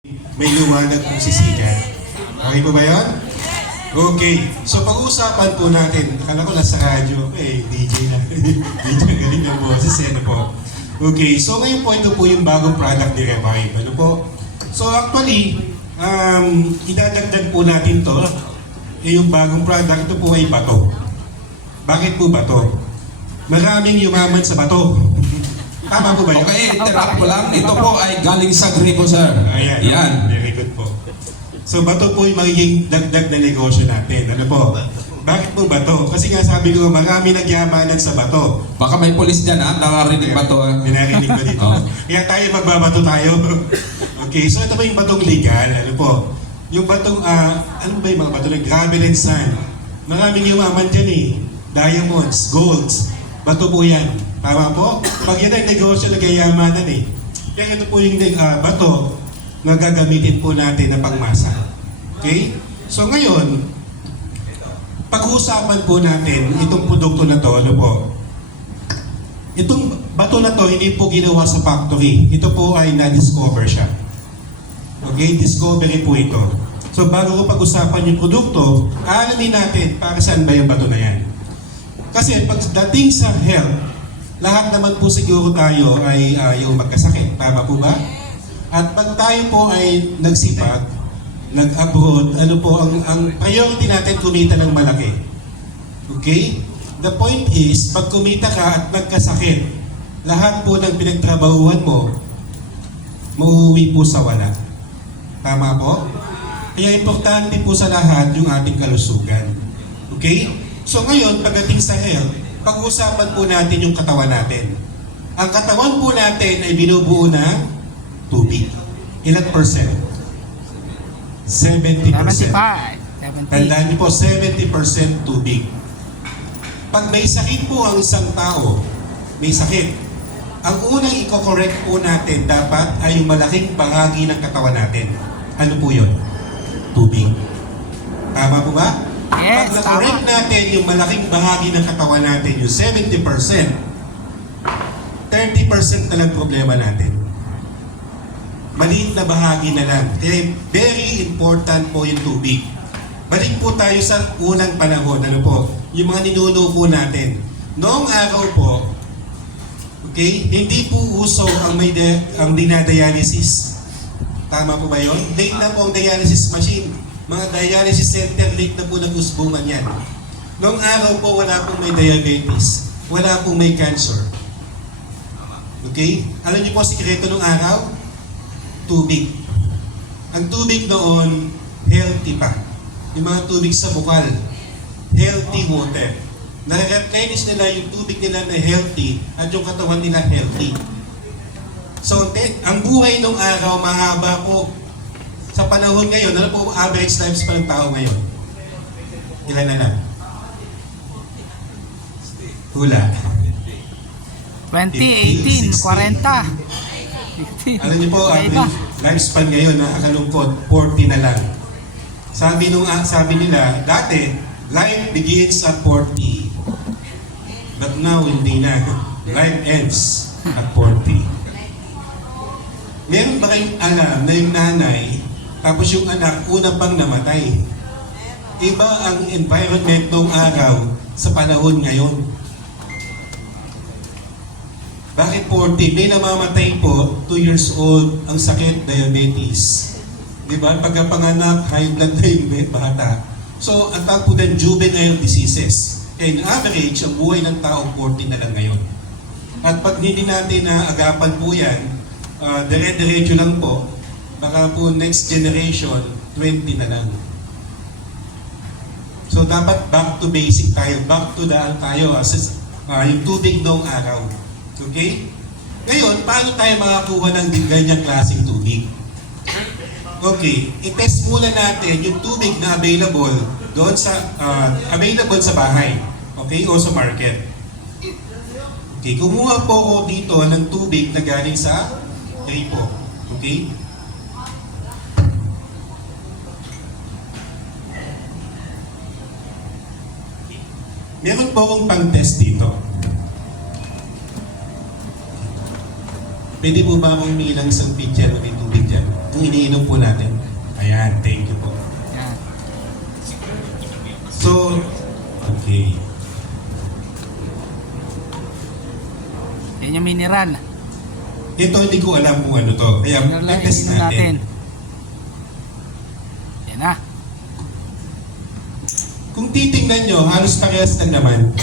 may liwanag kung sisikat. Okay po ba yun? Okay. So pag-uusapan po natin, akala ko nasa radyo, DJ na. DJ galing ng boses, ano po. Okay, so ngayon po ito po yung bagong product ni Revive. Ano po? So actually, idadagdag po natin to. Yung bagong product, ito po ay bato. Bakit po bato? Maraming yumaman sa bato. Tama po ba yun? Okay, interrupt ko lang. Ito po ay galing sa gripo, sir. Ayan. Yan. Very good po. So bato po yung magiging dagdag na negosyo natin. Ano po? Bakit po bato? Kasi nga sabi ko, marami nagyamanan sa bato. Baka may polis dyan, ha? Nakarinig ba to? Pinarinig ko dito. Oh. Kaya tayo magbabato tayo. Okay, so ito po yung batong legal. Ano po? Yung batong, ano ba yung mga bato ng gravel and sand? Maraming yumaman dyan eh. Diamonds, golds. Bato po yan. Tama po? Pag yan ay negosyo, nagyayamanan eh. Kaya ito po yung bato na gagamitin po natin na pangmasa. Okay? So ngayon, pag-uusapan po natin itong produkto na to, ano po? Itong bato na to, hindi po ginawa sa factory. Ito po ay na-discover siya. Okay? Discovery po ito. So bago ko pag-usapan yung produkto, alamin natin para saan ba yung bato na yan. Kasi pagdating sa health, lahat naman po siguro tayo ay ayaw magkasakit. Tama po ba? At pag tayo po ay nagsipag, nag-abroad, ano po, ang priority natin kumita ng malaki. Okay? The point is, pag kumita ka at nagkasakit, lahat po ng pinagtrabahuhan mo, mauuwi po sa wala. Tama po? Kaya importante po sa lahat yung ating kalusugan. Okay? So ngayon, pagdating sa health, pag-uusapan po natin yung katawan natin. Ang katawan po natin ay binubuo ng tubig. Ilan percent? 70%. 75. Tandaan niyo po, 70% tubig. Pag may sakit po ang isang tao, may sakit, ang unang i-correct po natin dapat ay yung malaking bahagi ng katawan natin. Ano po yun? Tubig. Tama po ba? Yes, pag na-correct natin yung malaking bahagi ng katawan natin, yung 70%, 30% na lang problema natin. Maliit na bahagi na lang. Kaya very important po yung tubig. Balik po tayo sa unang panahon. Ano po? Yung mga ninuno po natin. Noong araw po, okay, hindi po uso ang ang dinadialysis. Tama po ba yun? Late na po ang dialysis machine. Mga dialysis center, late na po nag-usbungan yan. Noong araw po, wala pong may diabetes. Wala pong may cancer. Okay? Alam niyo po, sikreto noong araw? Tubig. Ang tubig noon, healthy pa. Yung mga tubig sa bukal, healthy water. Na-replenish nila yung tubig nila na healthy at yung katawan nila healthy. So, ang buhay nung araw, mahaba po. Sa panahon ngayon, ano po average lifespan ng tao ngayon? Ilan na lang? Hula. 20, 18, 40. Alam niyo po, average lifespan ngayon, nakakalungkot, 40 na lang. Sabi nila, dati, life begins at 40. But now, hindi na. Life ends at 40. Meron ba kayong alam na yung nanay, tapos yung anak, una pang namatay? Iba ang environment noong araw sa panahon ngayon. Bakit 40? May namamatay po, 2 years old, ang sakit, diabetes. Diba? Pagkapanganak, high blood na yung bata. So, ang tawag po din, juvenile diseases. Kaya in average, ang buhay ng tao, 40 na lang ngayon. At pag hindi natin naagapan po yan, dire-diretso lang po, baka po next generation, 20 na lang. So, dapat back to basic tayo, back to daan tayo, yung tubig noong araw. Okay? Ngayon, paano tayo makakuha ng ganyang klaseng tubig? Okay, i-test muna natin yung tubig na available doon sa available sa bahay. Okay? O sa market. Okay, kumuha po ako dito ng tubig na galing sa gripo. Okay? Meron po akong pang-test dito. Pwede po ba akong humingi ng isang pitcher na may tubig dyan? Yung iniinom po natin. Ayan, thank you po. Yan. So, okay. Yan yung mineral. Ito hindi ko alam kung ano to. Kaya Mineral lang test ininom natin. natin. Yan na. Kung titingnan nyo, halos parehas lang naman.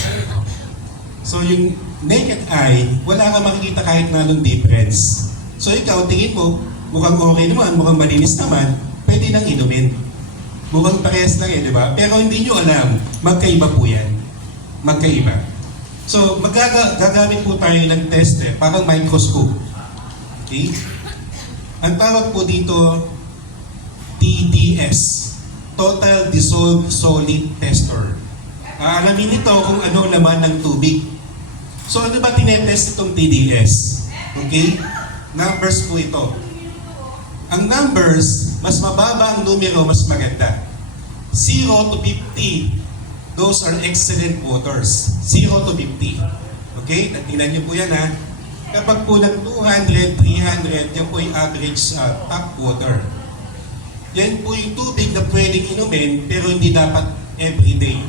So yung naked eye, wala kang makikita kahit na anong difference. So ikaw, tingin mo, mukhang okay naman, mukhang malinis naman, pwede nang inumin. Mukhang parehas lang di ba? Pero hindi nyo alam, magkaiba po yan. Magkaiba. So gagamit po tayo ng tester, parang microscope. Okay? Ang tawag po dito, TDS. Total Dissolved Solid Tester. Alamin nito kung ano laman ng tubig. So ano ba tinetest itong TDS? Okay? Numbers po ito. Ang numbers, mas mababa ang numero, mas maganda. 0 to 50, those are excellent waters. 0 to 50. Okay? Tingnan niyo po yan ha. Kapag po ng 200, 300, yan po yung average tap water. Yan po yung tubig na pwedeng inumin pero hindi dapat everyday.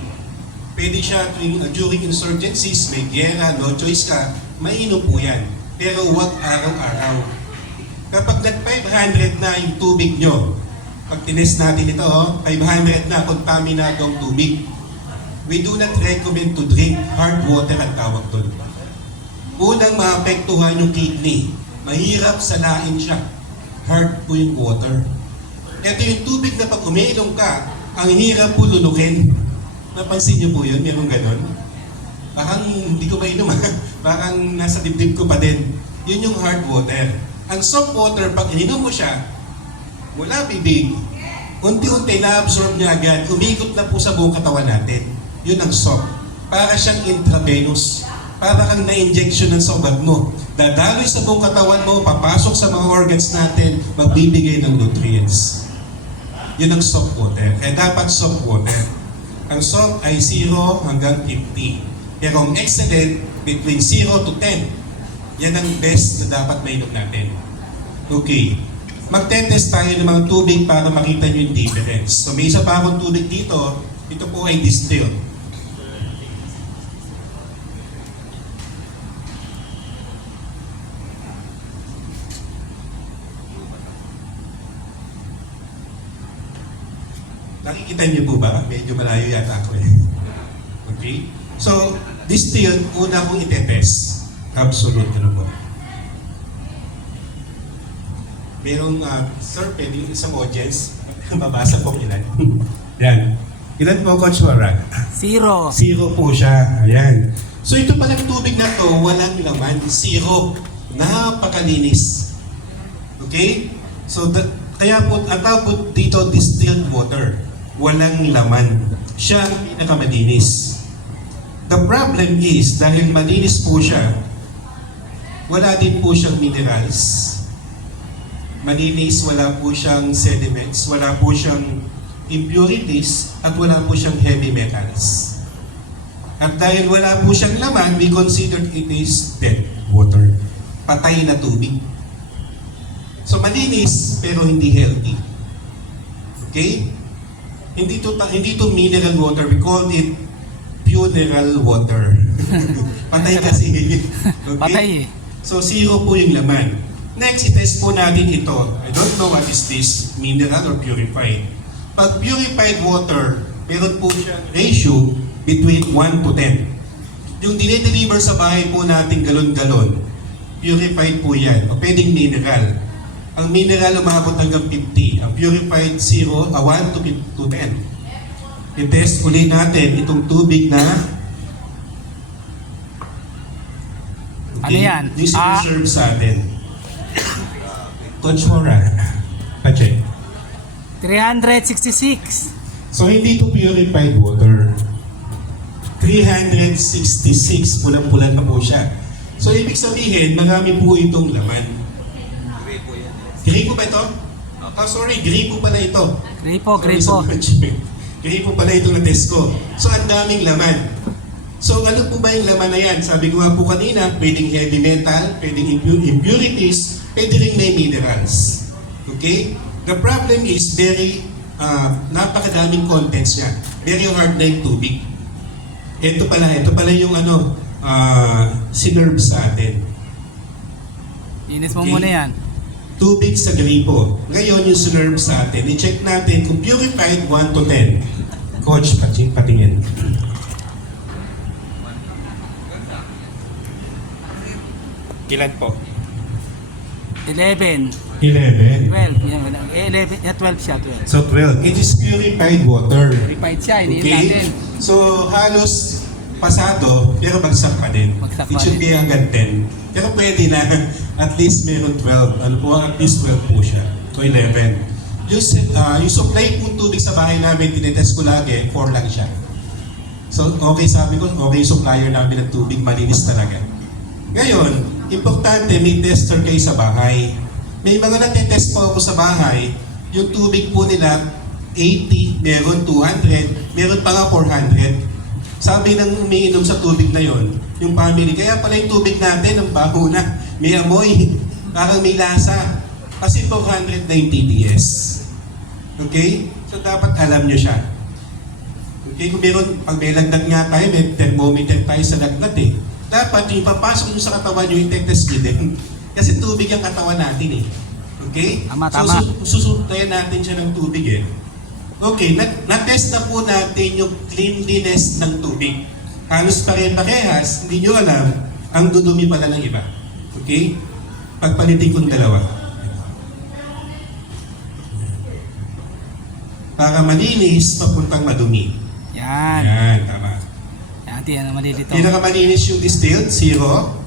Pwede siya during insurgencies, may gera, no choice ka, mainom po yan. Pero wag araw-araw. Kapag nag-500 na yung tubig nyo, pag tinest natin ito, 500 na kontaminadong tubig. We do not recommend to drink hard water ang tawag doon. Unang maapektuhan yung kidney. Mahirap salain siya. Hard po yung water. Ito yung tubig na pag umiinom ka, ang hirap po lunukin. Napansin niyo po yun? Meron ganon? Parang hindi ko mainom Parang nasa dibdib ko pa din. Yun yung hard water. Ang soft water, pag ininom mo siya, mula bibig, unti-unti na-absorb niya agad, umikot na po sa buong katawan natin. Yun ang soft. Para siyang intravenous. Para kang na-injection sa ugat mo. Dadaloy sa buong katawan mo, papasok sa mga organs natin, magbibigay ng nutrients. Yun ang soft water. Kaya dapat soft water. Ang soft ay 0 hanggang 50. Pero ang excellent, between 0 to 10. Yan ang best na dapat mainom natin. Okay. Magtetest tayo ng mga tubig para makita nyo yung difference. So may isa pa akong tubig dito. Ito po ay distilled. Nakikita niyo po ba? Medyo malayo yata ako eh. Okay? So, distilled, una kong itetest. Absolute, ano po? Merong, sir, pwede yung isang audience, mabasa po ilan. Yan. Ilan po, Coach Warren? 0. 0 po siya. Ayan. So, ito palang tubig na to, walang laman. 0. Napakalinis. Okay? So, kaya po, ang tawag po dito, distilled water. Walang laman. Siya ang pinakamalinis. The problem is, dahil malinis po siya, wala din po siyang minerals. Malinis, wala po siyang sediments, wala po siyang impurities, at wala po siyang heavy metals. At dahil wala po siyang laman, we consider it is dead water. Patay na tubig. So malinis, pero hindi healthy. Okay? Hindi to mineral water. We call it funeral water. Patay kasi. Okay? Patay eh. So 0 po yung laman. Next, i-test po natin ito. I don't know what is this, mineral or purified. Pag purified water, meron po siya ratio between 1 to 10. Yung dinideliver sa bahay po natin galon-galon, purified po yan. O pwedeng mineral. Ang mineral umabot hanggang 50. Ang purified 1 to 10. I-test ulit natin itong tubig na Ano yan? Yung serve sa atin. Coach Mora, pa-check. 366. So hindi ito purified water. 366, pulang-pulan na po siya. So ibig sabihin, marami po itong laman. Gripo ba ito? Oh, sorry, gripo pala ito. Gripo, Sorry, gripo. Gripo pala ito na test ko. So ang daming laman. So ano po ba yung laman na yan? Sabi ko nga po kanina, pwedeng heavy metal, pwedeng impurities, pwede rin may minerals. Okay? The problem is napakadaming contents niya. Very hard na yung tubig. Ito pala yung sinerve sa atin. Inis mo Okay. muna yan. Tubig sa gripo. Ngayon yung sinerve sa atin. I-check natin kung purified 1 to 10. Coach, patingin. Ilan po? 11. 11. 12. Yan, 11. 12 siya, 12. So 12. It is purified water. Purified siya, hindi natin. So halos pasado, pero bagsak pa din. Bagsak It pa should din. be hanggang 10. Pero pwede na. At least meron 12. Ano po? At least 12 po siya. So 11. Yung supply pong tubig sa bahay namin, tinetest ko lagi, 4 lang siya. So okay, sabi ko, okay yung supplier namin ng tubig, malinis talaga. Ngayon, importante may tester kayo sa bahay. May mga natetest po ako sa bahay, yung tubig po nila 80, meron 200, meron pa nga 400. Sabi ng umiinom sa tubig na yon, yung family, kaya pala yung tubig natin, ang baho na, may amoy, parang may lasa. Kasi 490 TS. Okay? So dapat alam nyo siya. Okay? Kung meron, pag may lagnat nga tayo, may thermometer tayo sa lagnat eh. Dapat yung papasok nyo sa katawan nyo, yung test nyo din. Kasi tubig ang katawan natin eh. Okay? Tama. So susuntayan natin siya ng tubig eh. Okay, na-test na po natin yung cleanliness ng tubig. Halos pare-parehas, hindi nyo alam, ang dudumi pala ng iba. Okay? Pagpalitin kong dalawa. Para malinis, papuntang madumi. Yan. Yan, tama. Yan, tiyan na malilito. Pinakamalinis yung distilled, 0.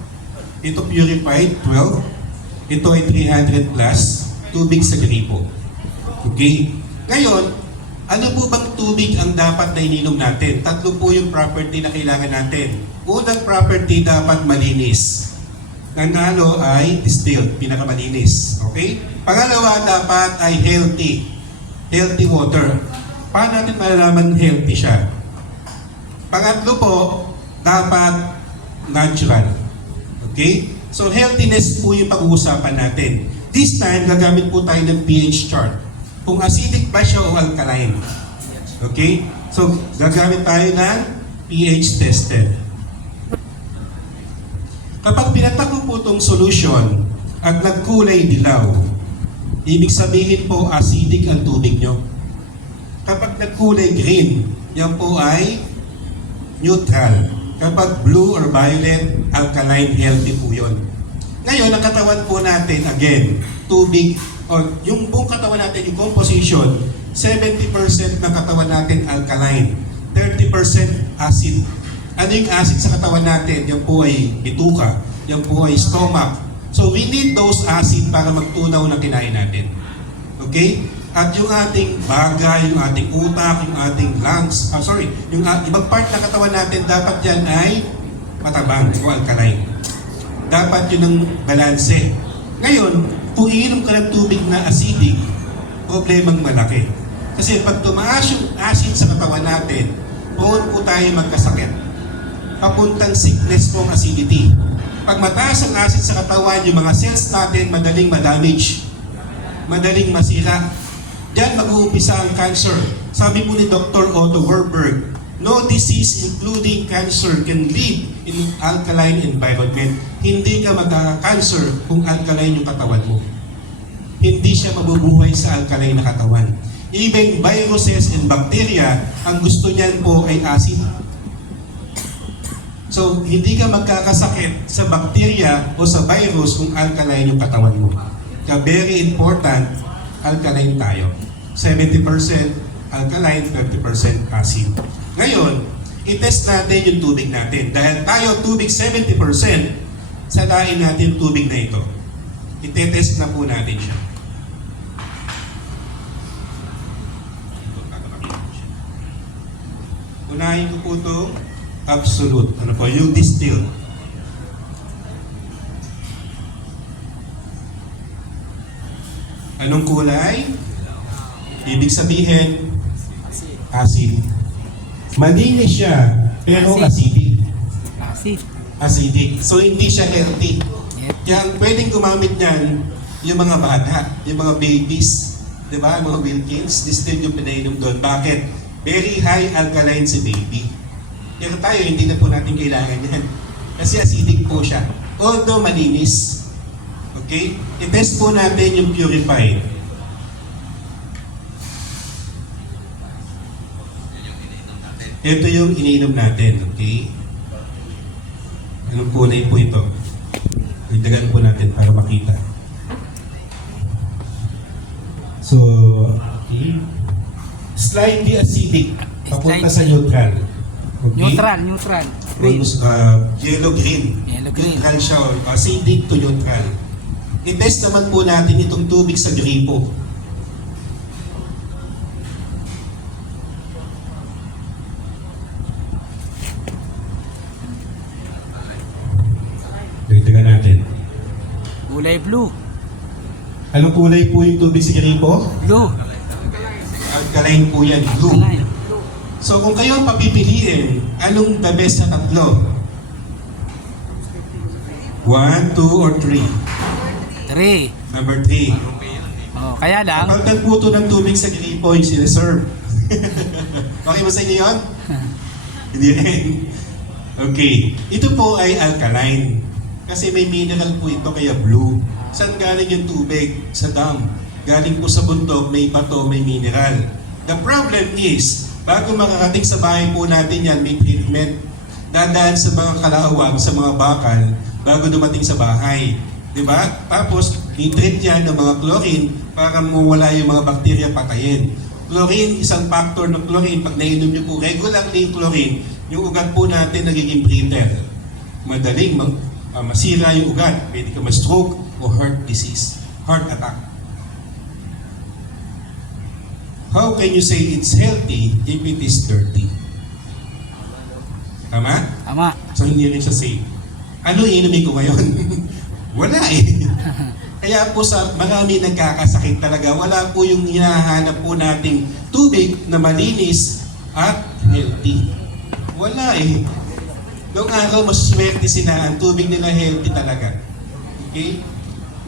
Ito purified, 12. Ito ay 300 plus, tubig sa gripo. Okay? Ngayon, ano po bang tubig ang dapat na ininom natin? Tatlo po yung property na kailangan natin. Unang property, dapat malinis. Nanalo ay distilled, pinakamalinis. Okay? Pangalawa, dapat ay healthy. Healthy water. Paano natin malalaman healthy siya? Pangatlo po, dapat natural. Okay? So healthiness po yung pag-uusapan natin. This time, gagamit po tayo ng pH chart. Kung acidic ba siya o alkaline. Okay? So gagamit tayo ng pH tested. Kapag pinatak mo po itong solution at nagkulay dilaw, ibig sabihin po acidic ang tubig nyo. Kapag nagkulay green, yan po ay neutral. Kapag blue or violet, alkaline, healthy po yun. Ngayon, ang katawan po natin, again, tubig, o yung buong katawan natin, yung composition, 70% ng katawan natin alkaline, 30% acid. Ano yung acid sa katawan natin? Yan po ay bituka, yan po ay stomach. So we need those acid para magtunaw ng kinain natin. Okay? At yung ating baga, yung ating utak, yung ating lungs, yung ibang part ng katawan natin, dapat yan ay matabang o alkaline. Dapat yun ang balanse. Ngayon, kung iinom ka ng tubig na acidic, problemang malaki. Kasi pag tumaas yung acid sa katawan natin, prone po tayo magkasakit. Papuntang sickness po ang acidity. Pag mataas ang acid sa katawan, yung mga cells natin madaling ma-damage, madaling masira. Diyan mag-uumpisa ang cancer. Sabi po ni Dr. Otto Warburg, no disease including cancer can live in alkaline environment. Hindi ka magkaka-cancer kung alkaline yung katawan mo. Hindi siya mabubuhay sa alkaline na katawan. Even viruses and bacteria, ang gusto niyan po ay acid. So, hindi ka magkakasakit sa bacteria o sa virus kung alkaline yung katawan mo. Kaya very important, alkaline tayo. 70% alkaline, 30% acid. Ngayon, i-test natin yung tubig natin. Dahil tayo tubig 70%, salain natin yung tubig na ito. I-test na po natin siya. Unahin ko po ito, absolute. Ano po, yung distilled. Anong kulay? Ibig sabihin, acid. Malinis siya, pero acidic. Acid. Acidic. So hindi siya healthy. Yep. Kaya ang pwedeng gumamit niyan, yung mga bata, yung mga babies, di ba? Mga Wilkins, distilled yung pinainom doon. Bakit? Very high alkaline si baby. Pero tayo, hindi na po natin kailangan yan. Kasi acidic po siya. Although malinis. Okay? I-test po natin yung purified. Ito yung iniinom natin. Okay? Anong kulay po ito? Dagdagan po natin para makita. So, okay. Slightly acidic. Papunta sa neutral. Okay? Neutral. Green. Almost, yellow-green. Yellow-green. Neutral siya. Acidic to neutral. I-test naman po natin itong tubig sa gripo. Dagdagan natin. Kulay blue. Anong kulay po yung tubig sa gripo? Blue. Alkaline po yan. Blue. Alkaline. So kung kayo ang papipiliin, anong the best sa tatlo? 1, 2, or 3? 3. Number 3. Oh, kaya lang. Kapag po ito ng tubig sa gripo yung siniserve. Okay ba sa inyo yun? Hindi rin. Okay. Ito po ay alkaline. Kasi may mineral po ito kaya blue. Saan galing yung tubig? Sa dam. Galing po sa bundok, may bato, may mineral. The problem is, bago makarating sa bahay po natin yan, may treatment. Dadaan sa mga kalawang, sa mga bakal, bago dumating sa bahay. Diba? Tapos, i-treat yan ng mga chlorine para mawala yung mga bakterya patayin. Chlorine, isang factor ng chlorine. Pag nainom nyo po regularly yung chlorine, yung ugat po natin nagiging brittle. Madaling masira yung ugat. Pwede ka ma-stroke o heart disease, heart attack. How can you say it's healthy if it is dirty? Tama? Tama. So hindi rin siya safe. Ano iinumin ko ngayon? Wala eh. Kaya po sa marami nagkakasakit talaga, wala po yung hinahanap po nating tubig na malinis at healthy. Wala eh. Noong araw, mas swerte sila, ang tubig nila healthy talaga. Okay?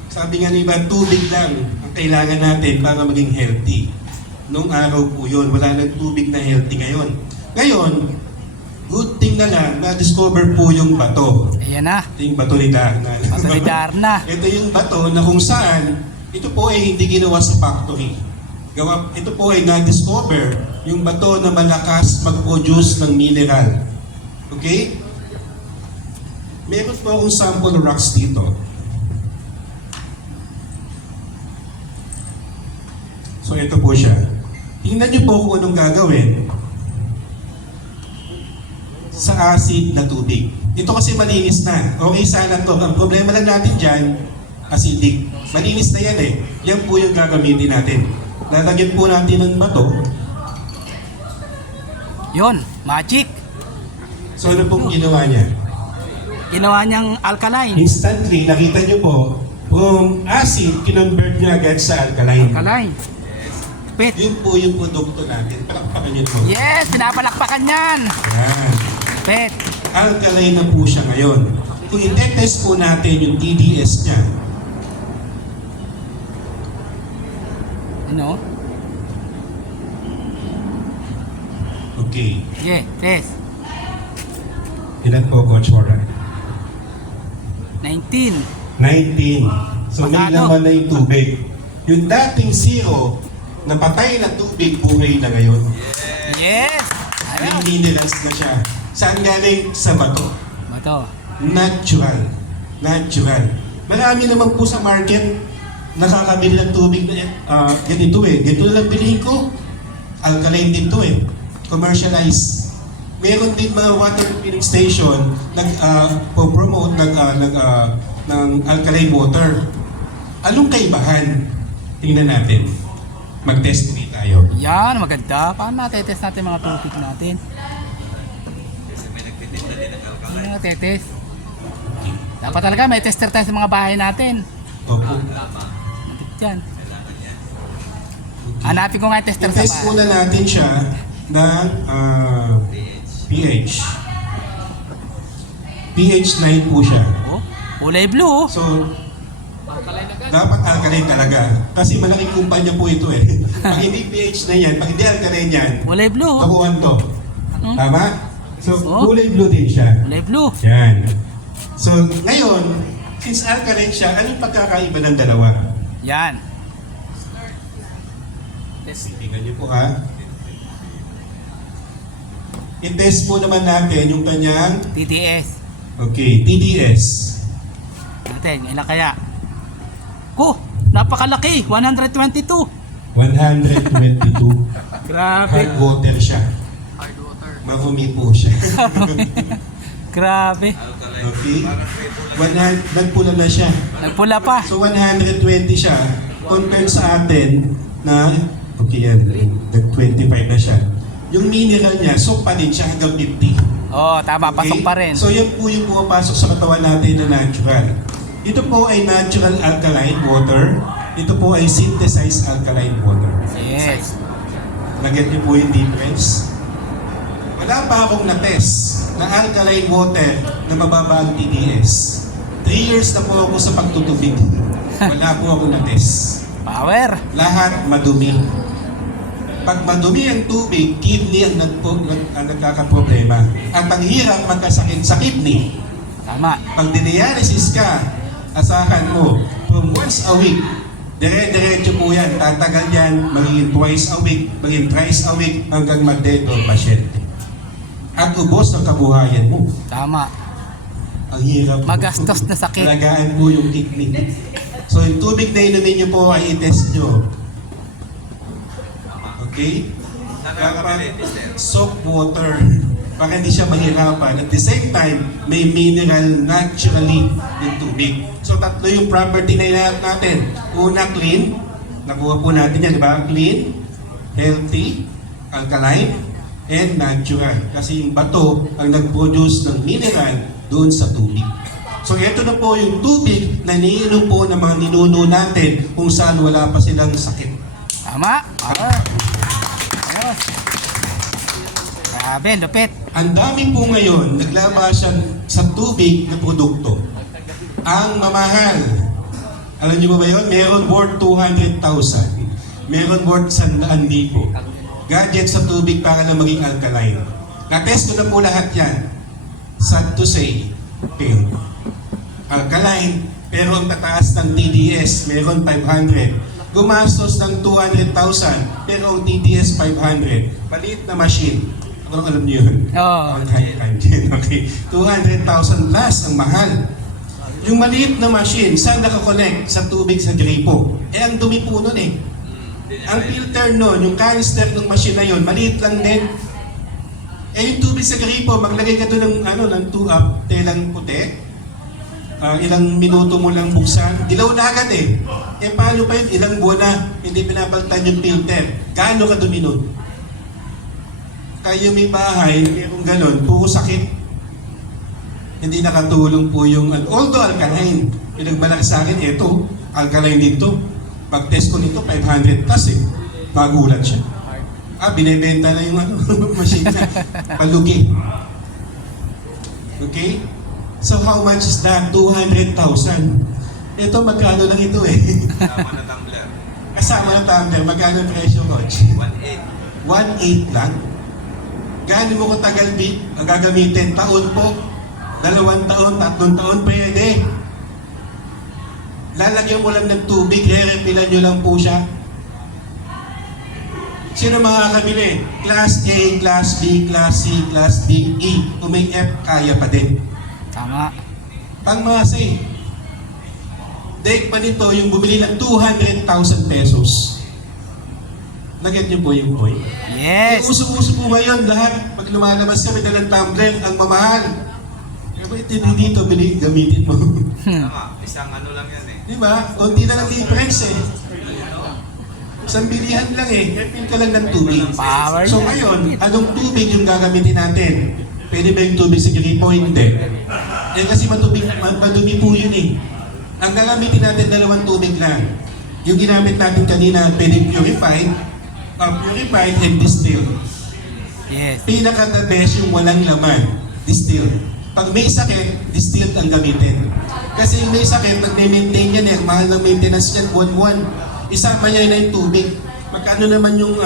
Sabi nga ni iba, tubig lang ang kailangan natin para maging healthy. Noong araw po yun, wala nang tubig na healthy ngayon. Ngayon, good thing na lang, na-discover po yung bato. Ayan na. Ito yung bato ni Darna. Bato ni Darna. Ito yung bato na kung saan, ito po ay hindi ginawa sa factory. Ito po ay na-discover yung bato na malakas mag-produce ng mineral. Okay? Meron po akong sample rocks dito. So ito po siya. Tingnan niyo po kung anong gagawin sa acid na tubig. Ito kasi malinis na. Okay sana to. Ang problema lang natin dyan, acidic. Malinis na yan eh. Yan po yung gagamitin natin. Lalagyan po natin ng bato. Yun, magic. So ano pong ginawa niya? Ginawa niyang alkaline. Instantly, nakita niyo po, from acid, kinonvert niya agad sa alkaline. Alkaline. Pet. Yun po yung produkto natin. Palakpakan niyo po. Yes, pinapalakpakan yan. Yan. Pet. Alkaline na po siya ngayon. Kung i-test po natin yung TDS niya, Ano? okay. Yeah, test. Ilan po, Coach Warren? 19. 19. So may Magkano? laman na yung tubig. Yung dating zero, na patay na tubig, buhay na ngayon. Yes. May Ano? minerals na siya. Saan galing? Sa bato. Bato. Natural. Natural. Marami naman po sa market nakakabili ng tubig na ganito eh. Ganito na lang bilhin ko. Alkaline din to eh. Commercialized. Meron din mga water filling station nag-promote ng alkaline water. Anong kaibahan? Tingnan natin. Mag-test ulit tayo. Yan, maganda. Paano natetest natin mga tubig natin? Ano natetest? Dapat talaga may tester tayo sa mga bahay natin. Opo. Yan. Hanapin ko nga yung tester sa I-test bahay. muna natin siya ng pH. pH 9 po siya. Oh, kulay blue. So, Dapat alkaline talaga. Kasi malaking kumpanya po ito eh. Pag hindi pH na yan, pag hindi alkaline yan, Kulay blue. tabuan to. Hmm? Tama? So, Oh. kulay blue din siya. Kulay blue. Yan. So, ngayon, since alkaline siya, anong pagkakaiba ng dalawa? Yan. Tingnan niyo po ha. I-test po naman natin yung kanyang, TTS. okay, TDS. Natin, ilan kaya? Napakalaki. 122. 122. Grabe. Hard water siya. Marumi po siya. Grabe. Okay? Nagpula na siya. Nagpula pa. So 120 siya compared sa atin na, okay yan, nag-25 na siya. Yung mineral niya, so pa din siya hanggang 50. Oh, tama. Pasok pa rin. So yan po yung pumapasok sa katawan natin na natural. Ito po ay natural alkaline water. Ito po ay synthesized alkaline water. Yes. Nag-get niyo po yung difference? Wala pa akong na-test na alkaline water na mababa ang TDS. 3 years na po ako sa pagtutubig. Wala po akong na-test. Power. Lahat madumi. Pag madumi ang tubig, kidney ang nagkakaproblema. At ang hirap magkasakit sa kidney. Tama. Pag dinialysis ka, asahan mo, from once a week, dire-diretso po yan, tatagal yan, magiging twice a week, magiging thrice a week, hanggang mag-dead or pasyente. At ubos ang kabuhayan mo. Tama. Ang hirap. Magastos na sakit. Alagaan po yung kidney. So yung tubig na inumin nyo po ay i-test nyo. Okay? Soap water. Para hindi siya mahirapan. At the same time, may mineral naturally yung tubig. So tatlo yung property na hinahanap natin. Una, clean. Nakuha po natin yan, di ba? Clean, healthy, alkaline, and natural. Kasi yung bato ang nag-produce ng mineral doon sa tubig. So ito na po yung tubig na niinom po ng mga ninuno natin kung saan wala pa silang sakit. Tama. Power. Ayos. Grabe, lupit. Ang dami po ngayon naglabasan sa tubig na produkto. Ang mamahal. Alam niyo ba yun? Meron worth 200,000. Meron worth 100,000. Gadget sa tubig para lang maging alkaline. Na-test ko na po lahat yan. Sad to say, okay, alkaline, pero ang tataas ng TDS, meron 500. Gumastos ng 200,000, pero ang TDS 500. Maliit na machine. Ako alam niyo yun? Oo. Okay. 200,000 plus ang mahal. Yung maliit na machine, saan nakakonect? Sa tubig sa gripo. ang dumi po nun eh. Ang filter nun, yung canister ng machine na yun, maliit lang din. Yung tubig sa gripo, maglagay ka doon ng 2-up, telang puti. Ilang minuto mo lang buksan, dilaw na agad eh. Paano pa yun? Ilang buwan na, hindi pinapalitan yung filter. Gaano ka dumi nun? Kayo may bahay, mayroong ganon, puro sakit. Hindi nakatulong po yung, although alkaline, pinagmalaki sa akin, ito, alkaline dito. Pag-test ko nito, 500 plus eh. Magulat siya. Binibenta na yung machine na. Palugi. Okay? So how much is that? 200,000. Ito, magkano lang ito eh. Kasama na tumbler. Kasama na tumbler, magkano ang presyo, coach? 1.8. 1.8 lang. Gaano mo katagal ang gagamitin? Taon po. 2 taon, 3 taon, pwede. Lalagyan mo lang ng tubig, re-refilan nyo lang po siya. Sino makakabili? Class A, Class B, Class C, Class D, E. Kung may F, kaya pa din. Tama. Pangmasa eh. Daig pa nito yung bumili ng 200,000 pesos. Naget niyo po yung point? Yes. Uso-uso po ngayon lahat. Pag lumalabas kami dalang tumbler, ang mamahal. Kaya bakit hindi dito gamitin mo? Tama, isang ano lang yan eh. Di ba? Kunti na lang difference eh. Isang bilihan lang eh. Refill ka lang ng tubig. Power. So ngayon, anong tubig yung gagamitin natin? Pwede ba yung tubig sa gripo? Hindi. Kasi madumi po yun eh. Ang gagamitin natin 2 tubig lang. Yung ginamit natin kanina, pwede purified and distilled. Yes. Pinaka-the best yung walang laman, distilled. Pag may sakit, distilled ang gamitin. Kasi yung may sakit, nag-maintain yan eh. Ang mahal ng maintenance yan, buwan-buwan. Isama niya na yung tubig. Magkano naman yung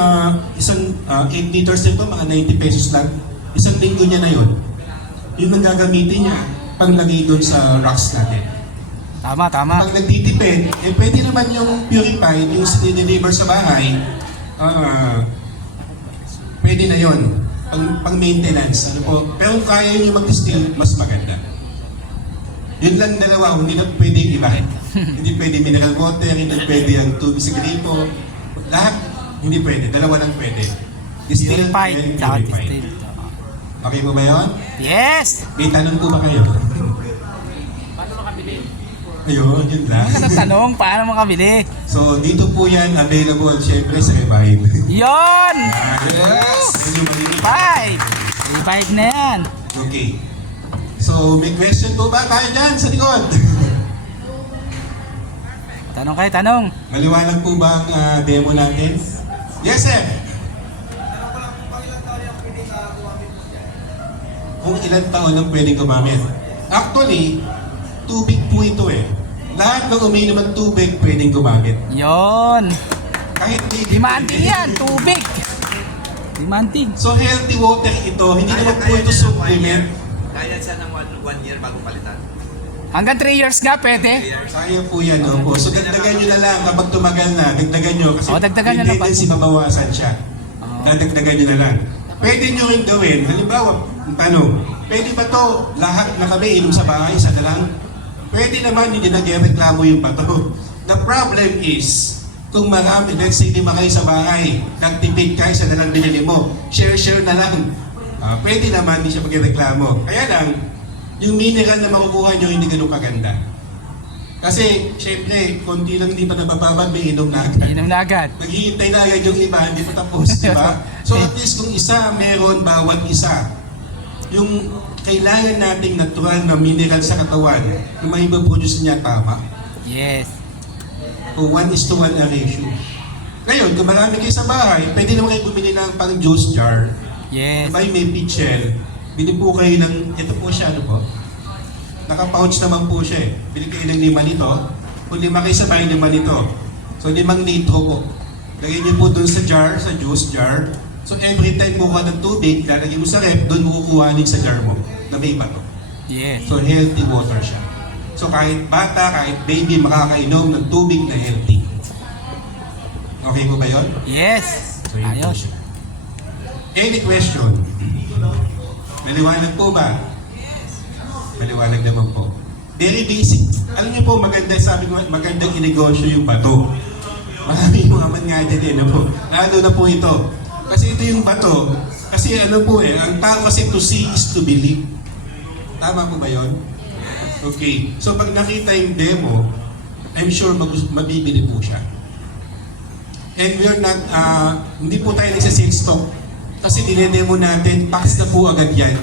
isang 8 liters nito, mga 90 pesos lang. Isang linggo niya na yun. Yun ang gagamitin niya pag lagay doon sa rocks natin. Tama, tama. Pag nagtitipid, pwede naman yung purified, yung dinideliver sa bahay, pwede na yun. Pang maintenance. Ano po? Pero kung kaya nyo mag-distill, mas maganda. Yun lang dalawa, hindi na pwede iba. Hindi pwede mineral water, hindi pwede ang tubig sa gripo. Lahat, hindi pwede. Dalawa lang pwede. Distill Purified, and tsaka purified. distilled. Okay po ba yun? Yes! May tanong po ba kayo? Ayun, yun lang. Ang tanong, paano makabili? So, dito po yan available, syempre, sa Revive. Yon! Yes! Medyo maliit. 5! 5 na yan. Okay. So, may question po ba tayo dyan sa likod? Tanong kayo, tanong. Maliwanag po ba ang demo natin? Yes, sir. Kung ilang taon lang pwedeng gumamit. Actually, tubig po ito eh. Lahat ng uminom ng tubig pwedeng gumamit. Yon! Kahit Demanding yan, tubig! Demanding. So, healthy water ito. Hindi naman po ito supplement. Kaya siya ng 1 year bago palitan. Hanggang 3 years nga 3 pwede. years. Kaya po yan, no? Po. So, dagdagan nyo na lang kapag tumagal na. Dagdagan nyo. Kasi Dagdagan nyo na may pa. tendency mabawasan siya. Oo. Dadagdagan nyo na lang. Pwede nyo rin gawin. Halimbawa, ang tanong, pwede ba to lahat na kami inom sa bahay, isa na lang? Pwede naman, hindi nag-reklamo yung bato. The problem is, kung marami, let's say 5 kayo sa bahay, nagtipid kayo, isa na lang binili mo, share na lang. Pwede naman, hindi siya magreklamo. Kaya lang, yung mineral na makukuha nyo, hindi ganun kaganda. Kasi, syempre, konti lang hindi pa nabababad, may inom na agad. Inom na agad. Naghihintay na agad yung iba, hindi pa tapos, di ba? So at least kung isa, meron bawat isa. Yung kailangan nating natural na mineral sa katawan na may produce niya tama. Yes. Kung 1:1 ang ratio. Ngayon, kung marami kayo sa bahay, pwede naman kayo bumili ng pang juice jar. Yes. May pitchel. Bili po kayo ng, ito po siya, ano po? Naka-pouch naman po siya eh. Bili kayo ng 5 nito. Kung 5 kayo sa bahay, 5 nito. So 5 litro po. Lagay niyo po dun sa jar, sa juice jar. So every time mo ka ng tubig, lalagay mo sa rep, dun mo kukuhanin sa jar mo na may bato. Yes. So healthy water siya. So kahit bata, kahit baby, makakainom ng tubig na healthy. Okay po ba yun? Yes. So yun po Ayos. siya. Any question? Maliwanag po ba? Maliwanag naman po. Very basic. Alam niyo po, maganda, sabi ko, magandang inegosyo yung bato. Marami mga man nga dyan eh, ano po. Lalo na po ito. Kasi ito yung bato. Kasi ano po eh, ang tao kasi to see is to believe. Tama po ba yun? Okay. So pag nakita yung demo, I'm sure mabibili po siya. And we're not, hindi po tayo nagsa-sales stock. Kasi dinedemo natin, packs na po agad yan.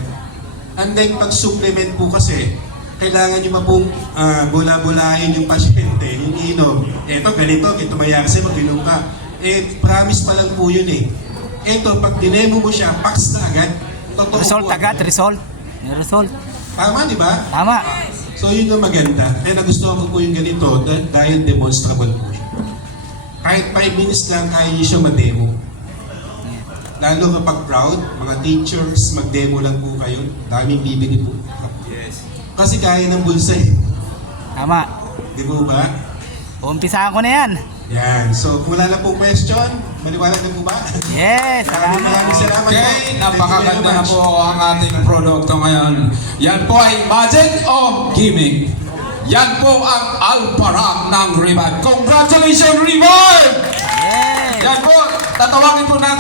Unlike pag-supplement po kasi, kailangan nyo pa pong bula-bulahin yung pasyente, yung inom. Eto, ganito, ito mayari sa'yo, mag-inom ka. Promise pa lang po yun eh. Eto, pag dinemo mo siya, packs na agad. Totoo Result po agad, result. May result. Tama, di ba? Tama. So yun ang maganda. Kaya nagustuhan ko po yung ganito dahil demonstrable po siya. Kahit 5 minutes lang, kaya niyo siya ma-demo. Lalo kapag proud, mga teachers, mag-demo lang po kayo. Daming bibili po. Yes. Kasi kaya ng bulsa eh. Tama. Di po ba? Umpisahan ko na yan. Yan. So kung wala na pong question, maliwanag na po ba? Yes. Maraming Salamat. salamat po. Okay, Thank you very napakaganda na much. po ang ating produkto ngayon. Yan po ay magic o gimmick. Yan po ang Alparak ng Revive. Congratulations, Revive! Yes. Yan po, tatawagin po natin.